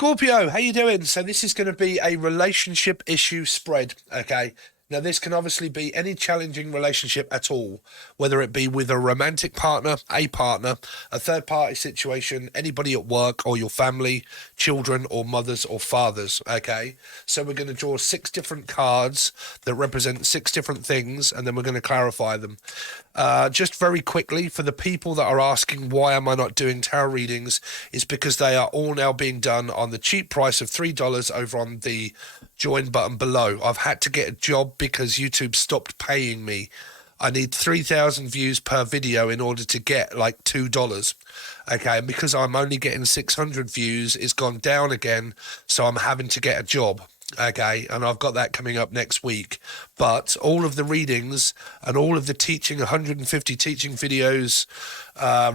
Scorpio, how you doing? So this is going to be a relationship issue spread, okay? Now, this can obviously be any challenging relationship at all, whether it be with a romantic partner, a third-party situation, anybody at work or your family, children or mothers or fathers, okay? So we're going to draw 6 different cards that represent 6 different things, and then we're going to clarify them. Just very quickly, for the people that are asking why am I not doing tarot readings, is because they are all now being done on the cheap price of $3 over on the join button below. I've had to get a job because YouTube stopped paying me. I need 3,000 views per video in order to get like $2. Okay, and because I'm only getting 600 views, it's gone down again, so I'm having to get a job. Okay, and I've got that coming up next week. But all of the readings and all of the teaching, 150 teaching videos,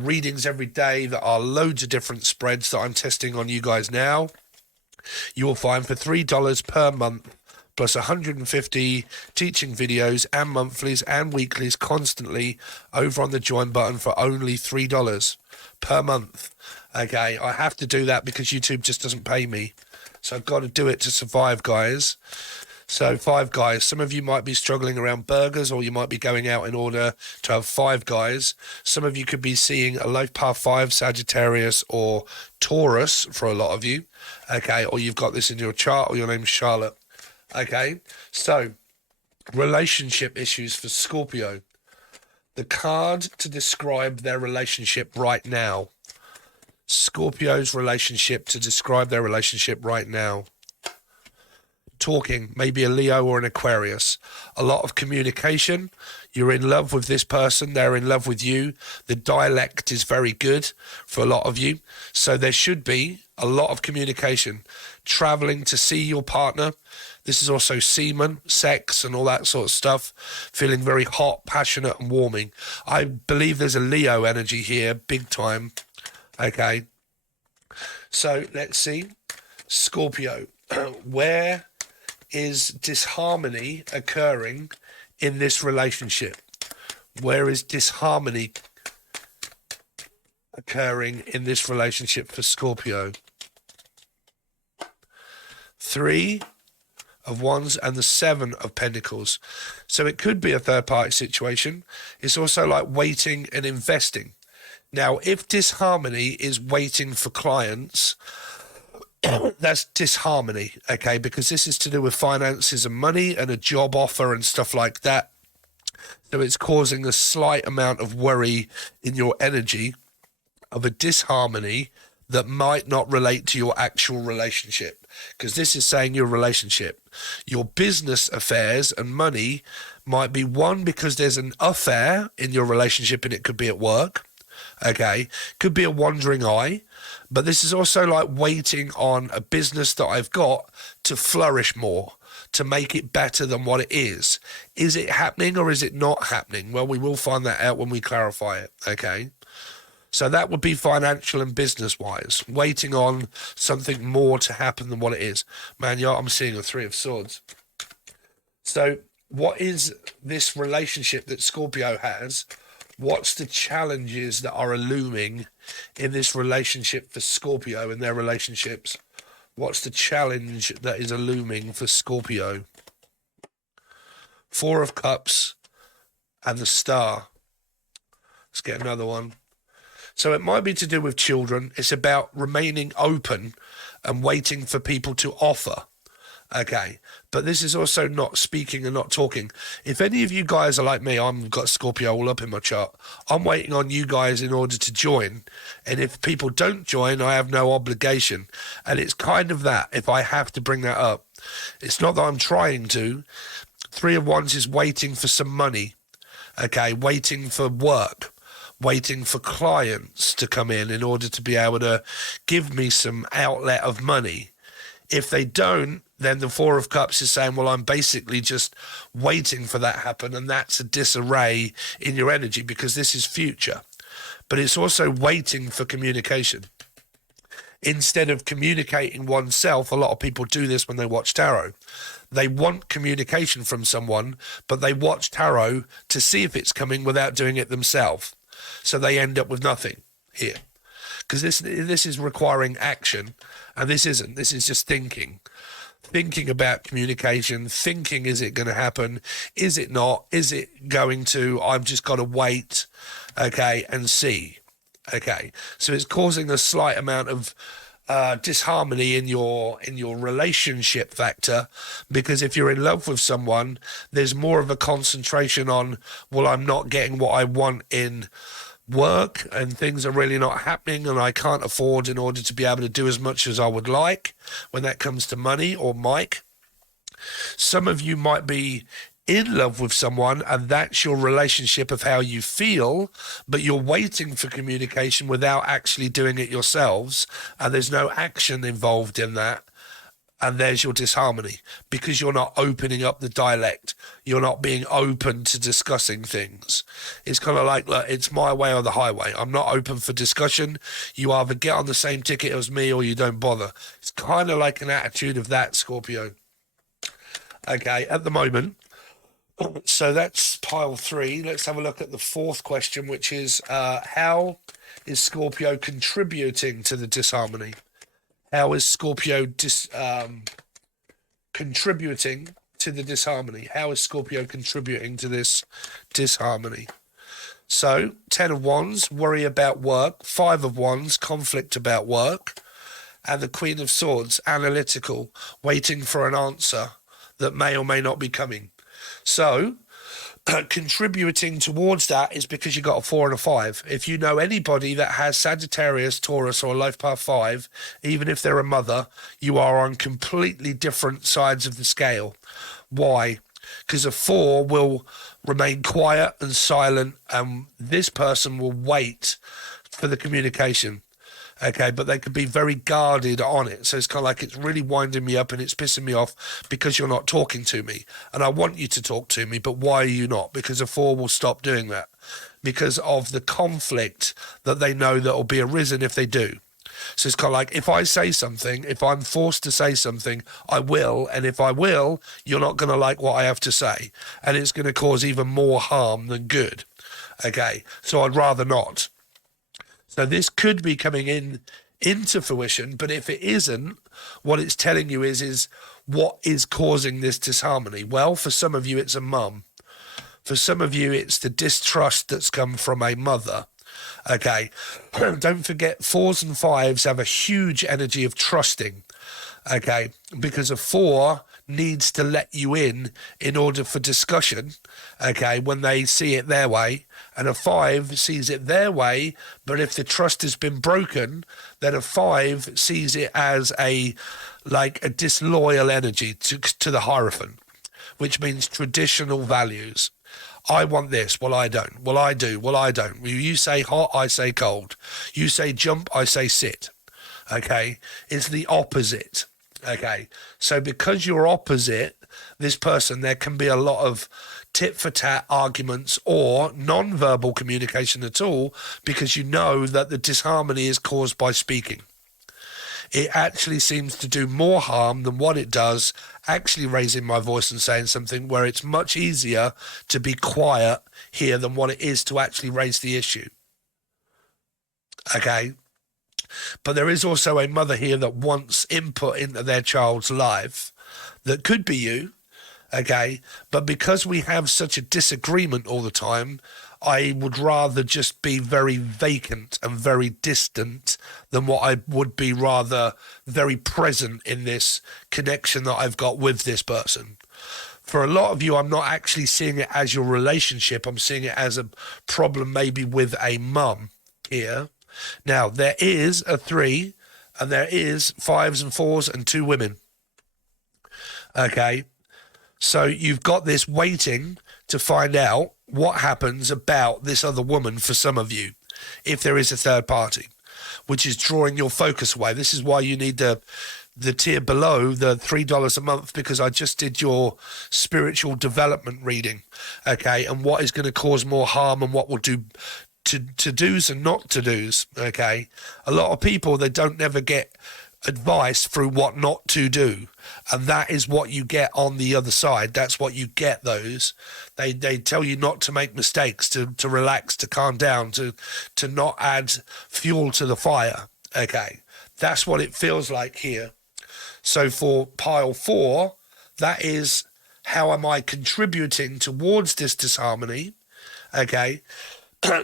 readings every day, that are loads of different spreads that I'm testing on you guys now, you will find for $3 per month, plus 150 teaching videos and monthlies and weeklies constantly over on the join button for only $3 per month. Okay, I have to do that because YouTube just doesn't pay me. So I've got to do it to survive, guys. So 5 guys, some of you might be struggling around burgers, or you might be going out in order to have 5 guys. Some of you could be seeing a life path 5, Sagittarius or Taurus for a lot of you. Okay, or you've got this in your chart, or your name's Charlotte. Okay, so relationship issues for Scorpio. The card to describe their relationship right now. Scorpio's relationship, to describe their relationship right now. Talking, maybe a Leo or an Aquarius. A lot of communication. You're in love with this person, they're in love with you. The dialect is very good for a lot of you. So there should be a lot of communication. Traveling to see your partner. This is also semen, sex and all that sort of stuff. Feeling very hot, passionate and warming. I believe there's a Leo energy here, big time. Okay. So let's see. Scorpio, where is disharmony occurring in this relationship? Where is disharmony occurring in this relationship for Scorpio? 3 of Wands and the 7 of Pentacles. So it could be a third-party situation. It's also like waiting and investing. Now, if disharmony is waiting for clients, that's disharmony, okay? Because this is to do with finances and money and a job offer and stuff like that. So it's causing a slight amount of worry in your energy of a disharmony that might not relate to your actual relationship. Because this is saying your relationship. Your business affairs and money might be one because there's an affair in your relationship, and it could be at work. Okay, could be a wandering eye, but this is also like waiting on a business that I've got to flourish more, to make it better than what it is. Is it happening or is it not happening? Well, we will find that out when we clarify it. Okay, so that would be financial and business wise, waiting on something more to happen than what it is. Man, yeah, I'm seeing a 3 of Swords. So what is this relationship that Scorpio has? What's the challenges that are looming in this relationship for Scorpio and their relationships? What's the challenge that is looming for Scorpio? 4 of Cups and the Star. Let's get another one. So it might be to do with children. It's about remaining open and waiting for people to offer. Okay, but this is also not speaking and not talking. If any of you guys are like me, I've got Scorpio all up in my chart. I'm waiting on you guys in order to join. And if people don't join, I have no obligation. And it's kind of that, if I have to bring that up. It's not that I'm trying to. 3 of Wands is waiting for some money. Okay, waiting for work. Waiting for clients to come in order to be able to give me some outlet of money. If they don't, then the 4 of Cups is saying, well, I'm basically just waiting for that to happen, and that's a disarray in your energy because this is future. But it's also waiting for communication. Instead of communicating oneself, a lot of people do this when they watch tarot. They want communication from someone, but they watch tarot to see if it's coming without doing it themselves. So they end up with nothing here. because this is requiring action, and this isn't. This is just thinking about communication, thinking, is it going to happen? Is it not? Is it going to? I've just got to wait, okay, and see. Okay, so it's causing a slight amount of disharmony in your relationship factor, because if you're in love with someone, there's more of a concentration on, well, I'm not getting what I want in work and things are really not happening, and I can't afford in order to be able to do as much as I would like when that comes to money or Mike. Some of you might be in love with someone and that's your relationship of how you feel, but you're waiting for communication without actually doing it yourselves, and there's no action involved in that. And there's your disharmony, because you're not opening up the dialect. You're not being open to discussing things. It's kind of like, look, it's my way or the highway. I'm not open for discussion. You either get on the same ticket as me or you don't bother. It's kind of like an attitude of that, Scorpio. Okay, at the moment. So that's pile 3. Let's have a look at the 4th question, which is how is Scorpio contributing to the disharmony? How is Scorpio contributing to the disharmony? How is Scorpio contributing to this disharmony? So, 10 of Wands, worry about work. 5 of Wands, conflict about work. And the Queen of Swords, analytical, waiting for an answer that may or may not be coming. So, contributing towards that is because you got a 4 and a 5. If you know anybody that has Sagittarius, Taurus, or Life Path 5, even if they're a mother, you are on completely different sides of the scale. Why? Because a 4 will remain quiet and silent, and this person will wait for the communication. Okay, but they could be very guarded on it. So it's kind of like, it's really winding me up and it's pissing me off because you're not talking to me. And I want you to talk to me, but why are you not? Because a 4 will stop doing that because of the conflict that they know that will be arisen if they do. So it's kind of like, if I say something, if I'm forced to say something, I will. And if I will, you're not going to like what I have to say. And it's going to cause even more harm than good. Okay, so I'd rather not. So this could be coming into fruition, but if it isn't, what it's telling you is what is causing this disharmony? Well, for some of you, it's a mum. For some of you, it's the distrust that's come from a mother. Okay, don't forget 4s and 5s have a huge energy of trusting. Okay, because a 4 needs to let you in order for discussion, okay, when they see it their way, and a 5 sees it their way, but if the trust has been broken, then a 5 sees it as a disloyal energy to the Hierophant, which means traditional values. I want this, well, I don't. Well, I do, well, I don't. You say hot, I say cold. You say jump, I say sit. Okay, it's the opposite. Okay, so because you're opposite this person, there can be a lot of tit-for-tat arguments or non-verbal communication at all, because you know that the disharmony is caused by speaking. It actually seems to do more harm than what it does actually raising my voice and saying something, where it's much easier to be quiet here than what it is to actually raise the issue. Okay? But there is also a mother here that wants input into their child's life. That could be you, okay? But because we have such a disagreement all the time, I would rather just be very vacant and very distant than what I would be rather very present in this connection that I've got with this person. For a lot of you, I'm not actually seeing it as your relationship. I'm seeing it as a problem maybe with a mum here. Now, there is a 3, and there is 5s and 4s and 2 women. Okay, so you've got this waiting to find out what happens about this other woman for some of you, if there is a third party, which is drawing your focus away. This is why you need the tier below, the $3 a month, because I just did your spiritual development reading, okay, and what is going to cause more harm and what will do to do's and not to do's. Okay, a lot of people, they don't never get advice through what not to do, and that is what you get on the other side. That's what you get. Those they tell you not to make mistakes, to relax, to calm down, to not add fuel to the fire. Okay, that's what it feels like here. So for pile 4, that is, how am I contributing towards this disharmony? Okay.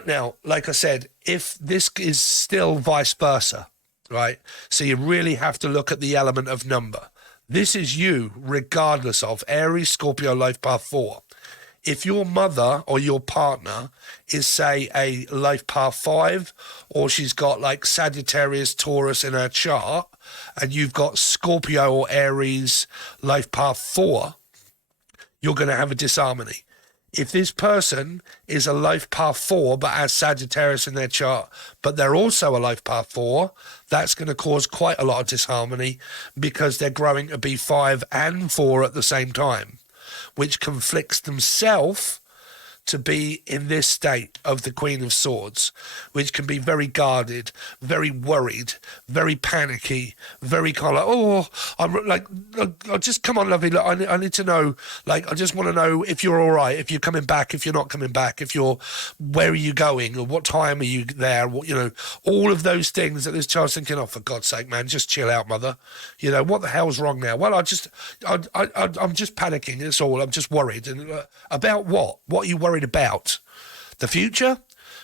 Now, like I said, if this is still vice versa, right? So you really have to look at the element of number. This is you, regardless of Aries, Scorpio, life path 4. If your mother or your partner is, say, a life path 5, or she's got like Sagittarius, Taurus in her chart, and you've got Scorpio or Aries, life path 4, you're going to have a disharmony. If this person is a life path 4 but has Sagittarius in their chart, but they're also a life path 4, that's going to cause quite a lot of disharmony, because they're growing to be 5 and 4 at the same time, which conflicts themselves to be in this state of the Queen of Swords, which can be very guarded, very worried, very panicky, very kind of like, oh, I'm like, just come on, lovely, look, I need to know, like, I just want to know if you're all right, if you're coming back, if you're not coming back, if you're, where are you going, or what time are you there, what, you know, all of those things that this child's thinking, oh, for God's sake, man, just chill out, mother. You know, what the hell's wrong now? Well, I'm just panicking, that's all, I'm just worried. And about what? What are you worried about? The future?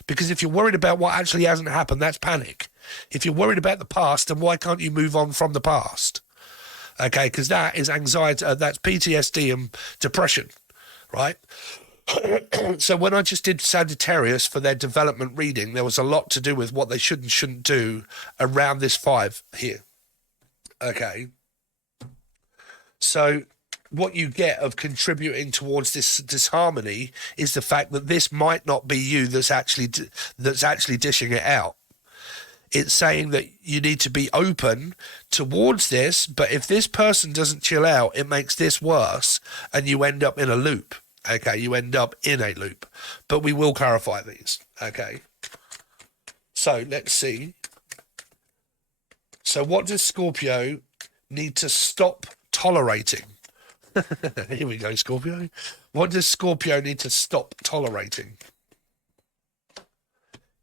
Because if you're worried about what actually hasn't happened, that's panic. If you're worried about the past, then why can't you move on from the past? Okay, because that is anxiety, that's PTSD and depression, right? So when I just did Sagittarius for their development reading, there was a lot to do with what they should and shouldn't do around this 5 here. Okay. So what you get of contributing towards this disharmony is the fact that this might not be you that's actually dishing it out. It's saying that you need to be open towards this, but if this person doesn't chill out, it makes this worse, and you end up in a loop. Okay, you end up in a loop. But we will clarify these. Okay. So let's see. So what does Scorpio need to stop tolerating? Here we go, Scorpio. What does Scorpio need to stop tolerating?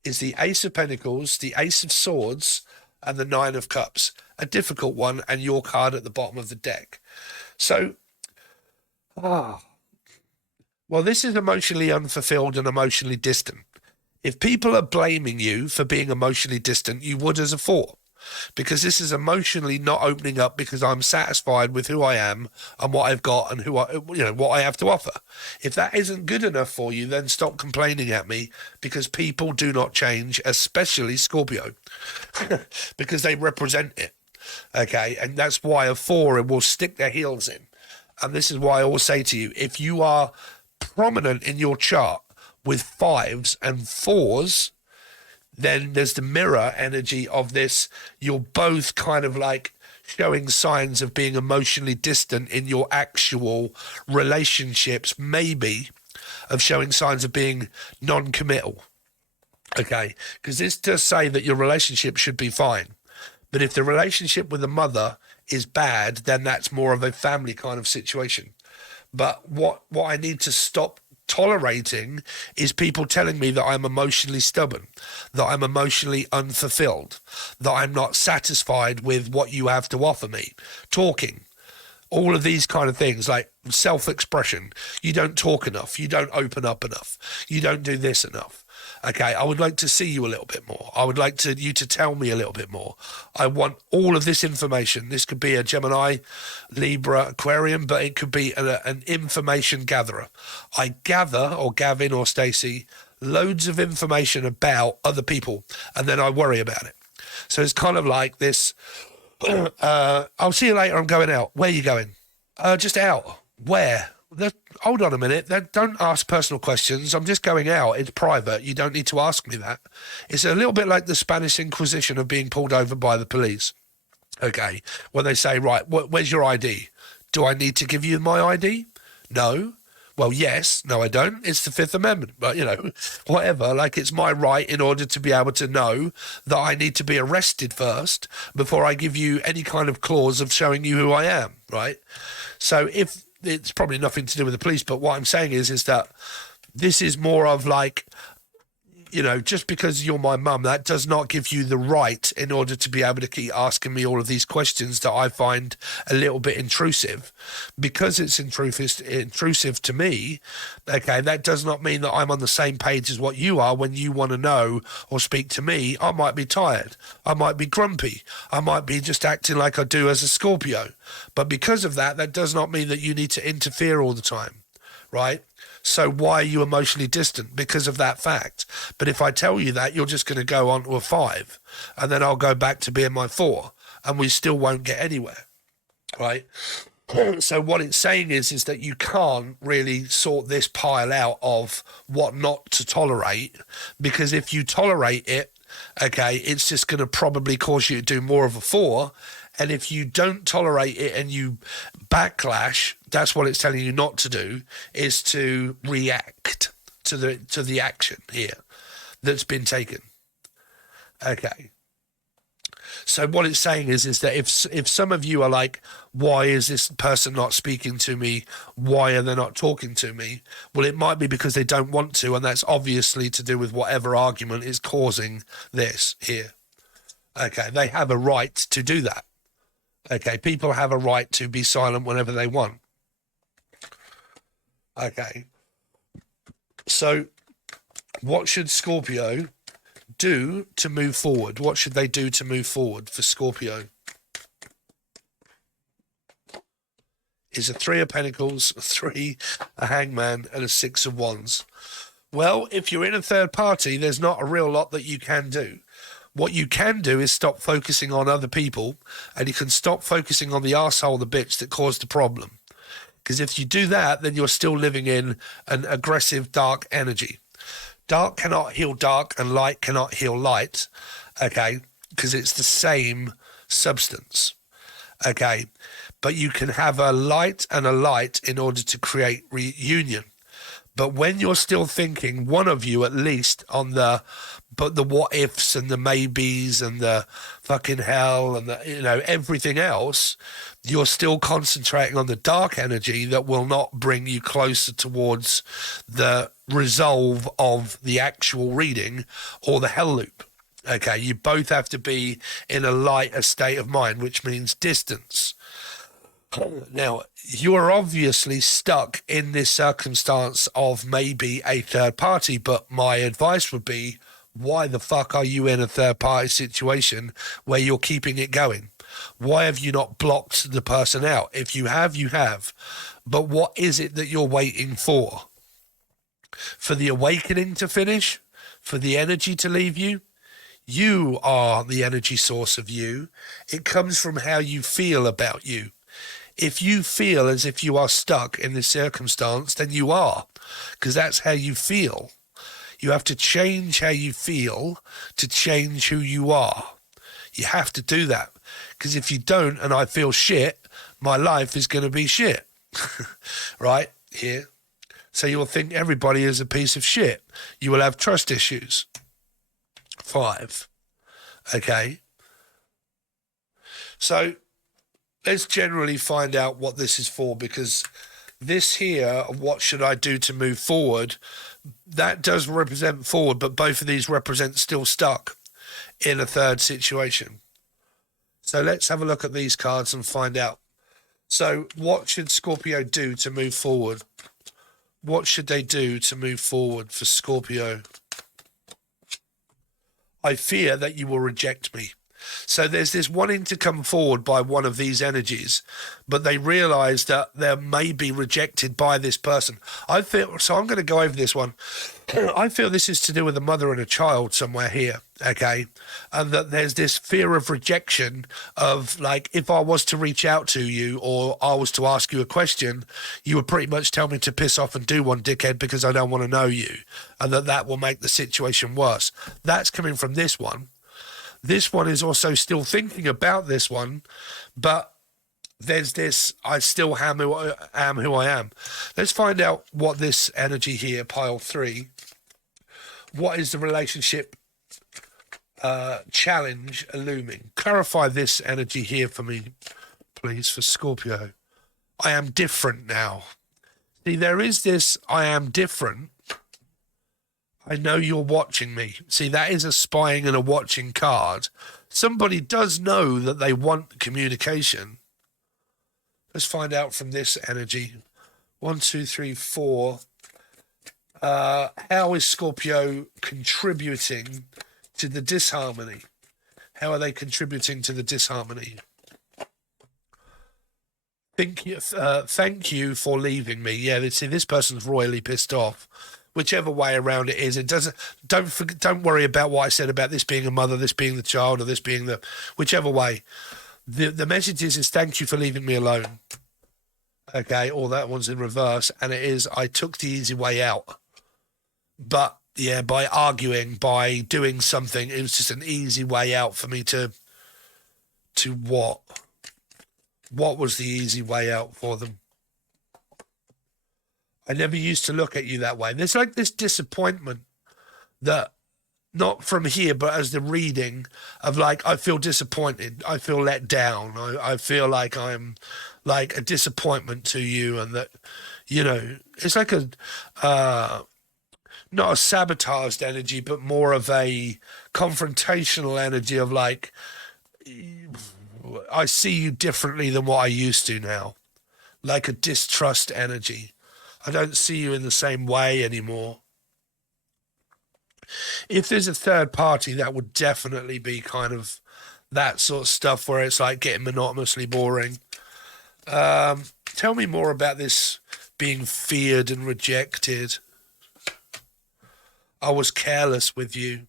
Is the Ace of Pentacles, the Ace of Swords, and the Nine of Cups. A difficult one, and your card at the bottom of the deck. So, well, this is emotionally unfulfilled and emotionally distant. If people are blaming you for being emotionally distant, you would as a 4. Because this is emotionally not opening up, because I'm satisfied with who I am and what I've got and what I have to offer. If that isn't good enough for you, then stop complaining at me, because people do not change, especially Scorpio, because they represent it. Okay, and that's why a 4 will stick their heels in. And this is why I always say to you, if you are prominent in your chart with 5s and 4s, then there's the mirror energy of this. You're both kind of like showing signs of being emotionally distant in your actual relationships, maybe of showing signs of being non-committal. Okay, because this does say that your relationship should be fine. But if the relationship with the mother is bad, then that's more of a family kind of situation. But what I need to stop tolerating is people telling me that I'm emotionally stubborn, that I'm emotionally unfulfilled, that I'm not satisfied with what you have to offer me. Talking, all of these kind of things, like self-expression. You don't talk enough. You don't open up enough. You don't do this enough. Okay, I would like to see you a little bit more. I would like you to tell me a little bit more. I want all of this information. This could be a Gemini, Libra, Aquarium, but it could be an information gatherer. I gather, or Gavin or Stacey, loads of information about other people, and then I worry about it. So it's kind of like this, I'll see you later, I'm going out. Where are you going? Just out. Where? Hold on a minute. Don't ask personal questions. I'm just going out. It's private. You don't need to ask me that. It's a little bit like the Spanish Inquisition of being pulled over by the police. Okay. When they say, right, where's your ID? Do I need to give you my ID? No. Well, yes, no, I don't. It's the Fifth Amendment, but whatever. Like, it's my right in order to be able to know that I need to be arrested first before I give you any kind of clause of showing you who I am, right? So if it's probably nothing to do with the police, but what I'm saying is that this is more of like, just because you're my mum, that does not give you the right in order to be able to keep asking me all of these questions that I find a little bit intrusive. Because it's intrusive to me, okay, that does not mean that I'm on the same page as what you are when you want to know or speak to me. I might be tired. I might be grumpy. I might be just acting like I do as a Scorpio. But because of that, that does not mean that you need to interfere all the time, right? So why are you emotionally distant? Because of that fact. But if I tell you that, you're just going to go on to a 5, and then I'll go back to being my 4, and we still won't get anywhere, right? So what it's saying is that you can't really sort this pile out of what not to tolerate, because if you tolerate it, okay, it's just going to probably cause you to do more of a 4. And if you don't tolerate it and you backlash, that's what it's telling you not to do, is to react to the action here that's been taken. Okay. So what it's saying is that if some of you are like, why is this person not speaking to me? Why are they not talking to me? Well, it might be because they don't want to, and that's obviously to do with whatever argument is causing this here. Okay, they have a right to do that. Okay, people have a right to be silent whenever they want. Okay. So what should Scorpio do to move forward? What should they do to move forward for Scorpio? Is a 3 of Pentacles, a 3, a Hangman, and a 6 of Wands. Well, if you're in a third party, there's not a real lot that you can do. What you can do is stop focusing on other people, and you can stop focusing on the arsehole, the bitch that caused the problem. Because if you do that, then you're still living in an aggressive, dark energy. Dark cannot heal dark, and light cannot heal light, okay? Because it's the same substance, okay? But you can have a light and a light in order to create reunion. But when you're still thinking, one of you at least, on the what ifs and the maybes and the fucking hell and the, everything else, you're still concentrating on the dark energy that will not bring you closer towards the resolve of the actual reading or the hell loop. Okay, you both have to be in a lighter state of mind, which means distance. Now, you are obviously stuck in this circumstance of maybe a third party, but my advice would be, why the fuck are you in a third party situation where you're keeping it going? Why have you not blocked the person out? If you have, you have. But what is it that you're waiting for? For the awakening to finish? For the energy to leave you? You are the energy source of you. It comes from how you feel about you. If you feel as if you are stuck in this circumstance, then you are, because that's how you feel. You have to change how you feel to change who you are. You have to do that, because if you don't, and I feel shit, my life is going to be shit, right here. So you will think everybody is a piece of shit. You will have trust issues. 5. Okay. So let's generally find out what this is for, because this here, what should I do to move forward, that does represent forward, but both of these represent still stuck in a third situation. So let's have a look at these cards and find out. So what should Scorpio do to move forward? What should they do to move forward for Scorpio? I fear that you will reject me. So there's this wanting to come forward by one of these energies, but they realize that they may be rejected by this person. So I'm going to go over this one. I feel this is to do with a mother and a child somewhere here, okay? And that there's this fear of rejection of, like, if I was to reach out to you or I was to ask you a question, you would pretty much tell me to piss off and do one, dickhead, because I don't want to know you, and that will make the situation worse. That's coming from this one. This one is also still thinking about this one, but there's this, I still am who I am. Let's find out what this energy here, pile 3, what is the relationship challenge looming? Clarify this energy here for me, please, for Scorpio. I am different now. See, there is this, I am different. I know you're watching me. See, that is a spying and a watching card. Somebody does know that they want communication. Let's find out from this energy. 1, 2, 3, 4. How is Scorpio contributing to the disharmony? How are they contributing to the disharmony? Thank you for leaving me. Yeah, see, this person's royally pissed off. Whichever way around it is, it doesn't. Don't worry about what I said about this being a mother, this being the child, or this being the. Whichever way, the message is thank you for leaving me alone. Okay, or that one's in reverse, and it is I took the easy way out. But yeah, by arguing, by doing something, it was just an easy way out for me to what? What was the easy way out for them? I never used to look at you that way. There's like this disappointment that, not from here, but as the reading of like, I feel disappointed. I feel let down. I feel like I'm like a disappointment to you, and that, you know, it's like a, not a sabotaged energy, but more of a confrontational energy of like, I see you differently than what I used to now. Like a distrust energy. I don't see you in the same way anymore. If there's a third party, that would definitely be kind of that sort of stuff where it's like getting monotonously boring. Tell me more about this being feared and rejected. I was careless with you.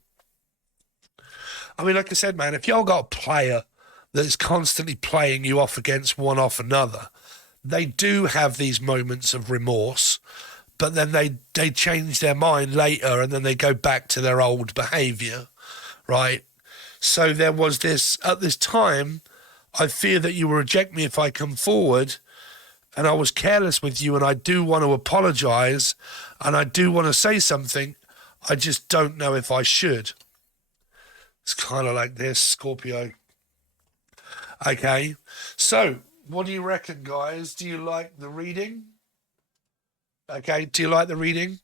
I mean, like I said, man, if y'all got a player that's constantly playing you off against one off another, they do have these moments of remorse, but then they change their mind later and then they go back to their old behaviour, right? So there was this, at this time, I fear that you will reject me if I come forward, and I was careless with you, and I do want to apologise, and I do want to say something, I just don't know if I should. It's kind of like this, Scorpio. Okay, so what do you reckon, guys? Do you like the reading? Okay, do you like the reading?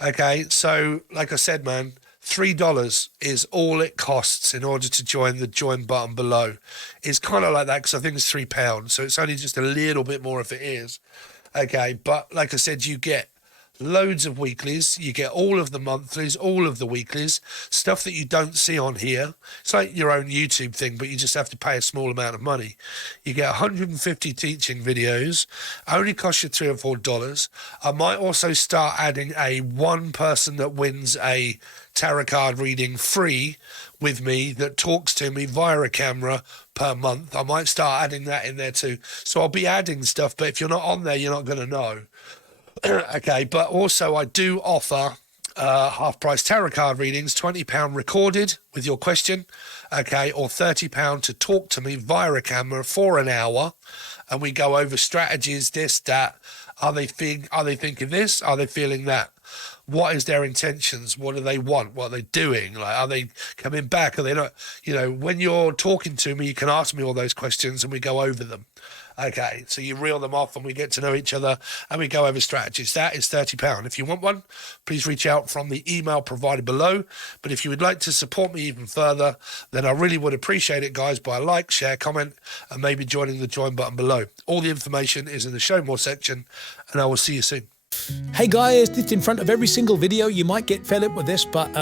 Okay, so like I said, man, $3 is all it costs in order to join the join button below. It's kind of like that because I think it's £3, so it's only just a little bit more if it is. Okay, but like I said, you get loads of weeklies, you get all of the monthlies, all of the weeklies, stuff that you don't see on here. It's like your own YouTube thing, but you just have to pay a small amount of money. You get 150 teaching videos, only cost you $3 or $4. I might also start adding a one person that wins a tarot card reading free with me that talks to me via a camera per month. I might start adding that in there too. So I'll be adding stuff, but if you're not on there, you're not going to know. Okay, but also I do offer half-price tarot card readings, £20 recorded with your question, okay, or £30 to talk to me via a camera for an hour, and we go over strategies, this, that. Are they thinking this? Are they feeling that? What is their intentions? What do they want? What are they doing? Like, are they coming back? Are they not? You know, when you're talking to me, you can ask me all those questions and we go over them. Okay, so you reel them off and we get to know each other and we go over strategies. That is £30. If you want one, please reach out from the email provided below. But if you would like to support me even further, then I really would appreciate it, guys, by a like, share, comment, and maybe joining the join button below. All the information is in the show more section, and I will see you soon. Hey guys, it's in front of every single video. You might get fed up with this, but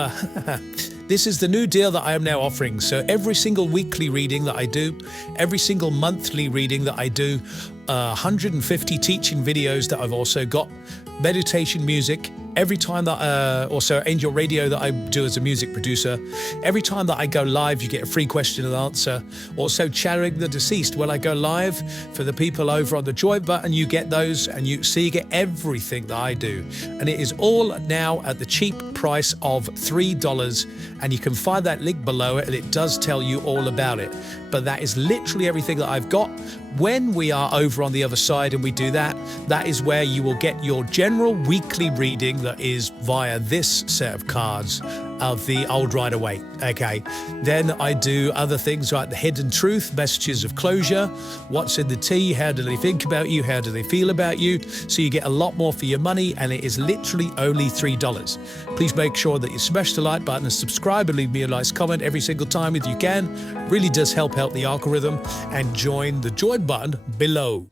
this is the new deal that I am now offering. So every single weekly reading that I do, every single monthly reading that I do, 150 teaching videos that I've also got, meditation music, every time that also Angel Radio that I do as a music producer. Every time that I go live, you get a free question and answer. Also Channeling the Deceased, when I go live for the people over on the join button, you get those, and you get everything that I do, and it is all now at the cheap price of $3, and you can find that link below it, and it does tell you all about it. But that is literally everything that I've got. When we are over on the other side and we do that, that is where you will get your general weekly reading that is via this set of cards of the Old Rider-Waite, okay? Then I do other things like the hidden truth, messages of closure, what's in the tea, how do they think about you, how do they feel about you, so you get a lot more for your money, and it is literally only $3. Please make sure that you smash the like button and subscribe and leave me a nice comment every single time if you can. Really does help the algorithm, and join the join button below.